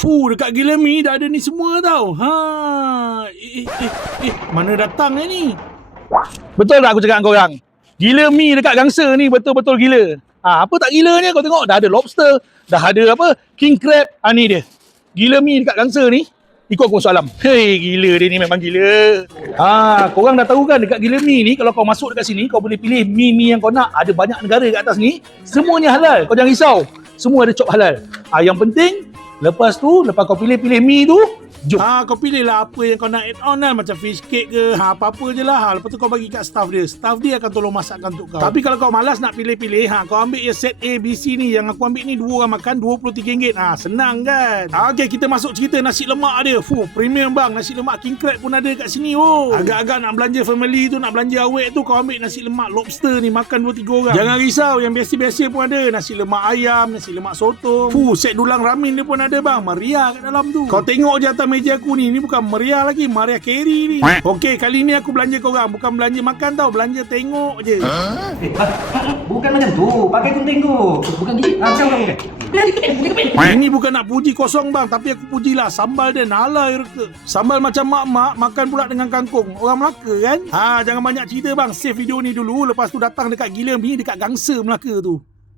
Dekat Gila Mi dah ada ni semua tau. Mana datang ni? Betul tak aku cakap dengan korang? Gila Mi dekat Gangsa ni betul-betul gila. Apa tak gila ni kau tengok, dah ada lobster, dah ada apa, king crab. Ni dia. Gila Mi dekat Gangsa ni, ikut aku masuk alam. Hei, gila dia ni, memang gila. Korang dah tahu kan dekat Gila Mi ni, kalau kau masuk dekat sini, kau boleh pilih mi yang kau nak. Ada banyak negara kat atas ni, semuanya halal. Kau jangan risau. Semua ada cop halal. Yang penting, lepas kau pilih-pilih mi tu, jom. Kau pilih lah apa yang kau nak add on kan. Macam fish cake ke, apa-apa je lah. Lepas tu kau bagi kat staff dia. Staff dia akan tolong masakkan untuk kau. Tapi kalau kau malas nak pilih-pilih, kau ambil je set A, B, C ni. Yang aku ambil ni 2 orang makan RM23. Senang kan. Okay, kita masuk cerita nasi lemak dia. Premium bang. Nasi lemak king crab pun ada kat sini. Agak-agak nak belanja family tu, nak belanja awet tu, kau ambil nasi lemak lobster ni, makan 2-3 orang. Jangan risau, yang biasa-biasa pun ada. Nasi lemak ayam, nasi lemak soto. Set dulang ramin dia pun ada bang. Meriah kat dalam tu. Kau tengok je atas meja aku ni bukan meriah lagi, Maria Carey ni. Okey, kali ni aku belanja korang, bukan belanja makan tau, belanja tengok je. Bukan macam tu, pakai gunting tu. Bukan gigi. Ini bukan nak puji kosong bang, tapi aku pujilah sambal dia nalai reka. Sambal macam mak-mak makan pula dengan kangkung. Orang Melaka kan? Jangan banyak cerita bang, save video ni dulu, lepas tu datang dekat Gila Mi dekat Gangsa Melaka tu.